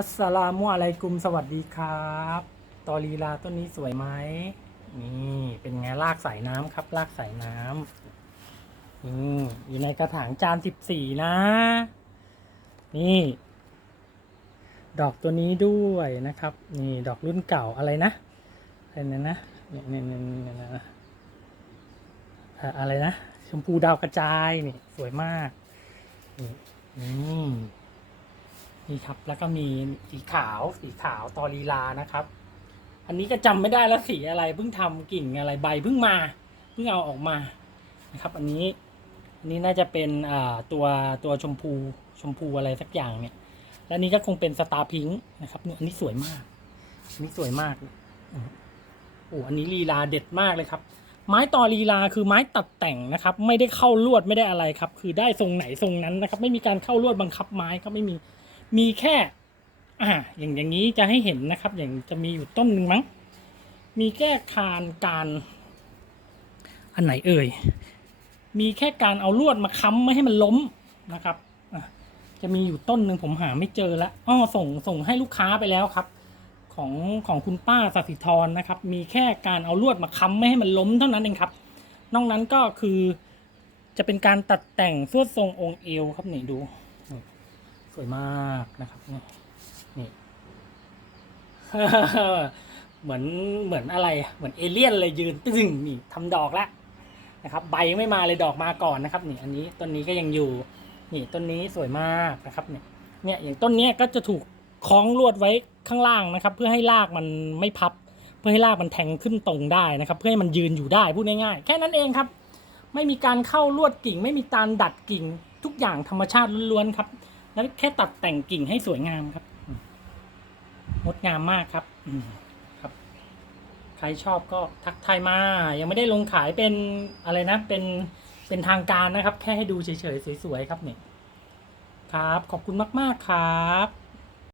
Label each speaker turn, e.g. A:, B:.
A: อัสสลามุอะลัยกุมสวัสดีครับ ตอลีลาต้นนี้สวยไหมนี่เป็นไงรากสายน้ำครับรากสายน้ำนี่อยู่ในกระถางจานสิบสี่นะ นี่ ดอกตัวนี้ด้วยนะครับ นี่ดอกรุ่นเก่าอะไรนะอะไรนะนะเนี่ยเนี่ยเนี่ยเนี่ยเนี่ยนะเอ่ออะไรนะ ชมพูดาวกระจายนี่สวยมากนี่ นี่ครับ แล้วก็มีสีขาว สีขาวตอลีลานะครับ อันนี้ก็จำไม่ได้แล้วสีอะไรเพิ่งทำกิ่งอะไรใบเพิ่งมาเพิ่งเอาออกมานะครับ อันนี้อันนี้น่าจะเป็นตัวตัวชมพูชมพูอะไรสักอย่างเนี่ย และอันนี้ก็คงเป็นสตาร์พิงค์นะครับเนี่ยอันนี้สวยมากอันนี้สวยมากอืมโอ้อันนี้ลีลาเด็ดมากเลยครับ ไม้ต่อลีลาคือไม้ตัดแต่งนะครับ ไม่ได้เข้าลวดไม่ได้อะไรครับ คือได้ทรงไหนทรงนั้นนะครับ ไม่มีการเข้าลวดบังคับไม้ก็ไม่มี มีแค่ อ่า อย่างอย่างนี้จะให้เห็นนะครับ อย่างจะมีอยู่ต้นหนึ่งมั้ง มีแค่คานการ อันไหนเอ่ย มีแค่การเอาลวดมาค้ำไม่ให้มันล้มนะครับจะมีอยู่ต้นหนึ่งผมหาไม่เจอละอ้อส่งส่งให้ลูกค้าไปแล้วครับ ของของคุณป้าสสิธรนะครับ มีแค่การเอาลวดมาค้ำไม่ให้มันล้มเท่านั้นเองครับ นอกนั้นก็คือจะเป็นการตัดแต่งสวดทรงองค์เอวครับนี่ดู วยมากนะครับนี่นี่เหมือนเหมือนอะไรเหมือนเอเลี่ยนเลยยืนตึ้งนี่ทำดอกแล้วนะครับ ใบยังไม่มาเลยดอกมาก่อนนะครับนี่อันนี้ต้นนี้ก็ยังอยู่นี่ต้นนี้สวยมากนะครับเนี่ยเนี่ยอย่างต้นนี้ก็จะถูกคล้องลวดไว้ข้างล่างนะครับ เพื่อให้รากมันไม่พับ เพื่อให้รากมันแทงขึ้นตรงได้นะครับ เพื่อให้มันยืนอยู่ได้พูดง่ายๆแค่นั้นเองครับ ไม่มีการเข้าลวดกิ่ง ไม่มีการดัดกิ่งทุกอย่างธรรมชาติล้วนๆครับ แล้วแค่ตัดแต่งกิ่งให้สวยงามครับงดงามมากครับครับ ใครชอบก็ทักทายมา ยังไม่ได้ลงขายเป็นอะไรนะ เป็นเป็นทางการนะครับ แค่ให้ดูเฉยๆสวยๆครับเนี่ยครับ ขอบคุณมากๆครับ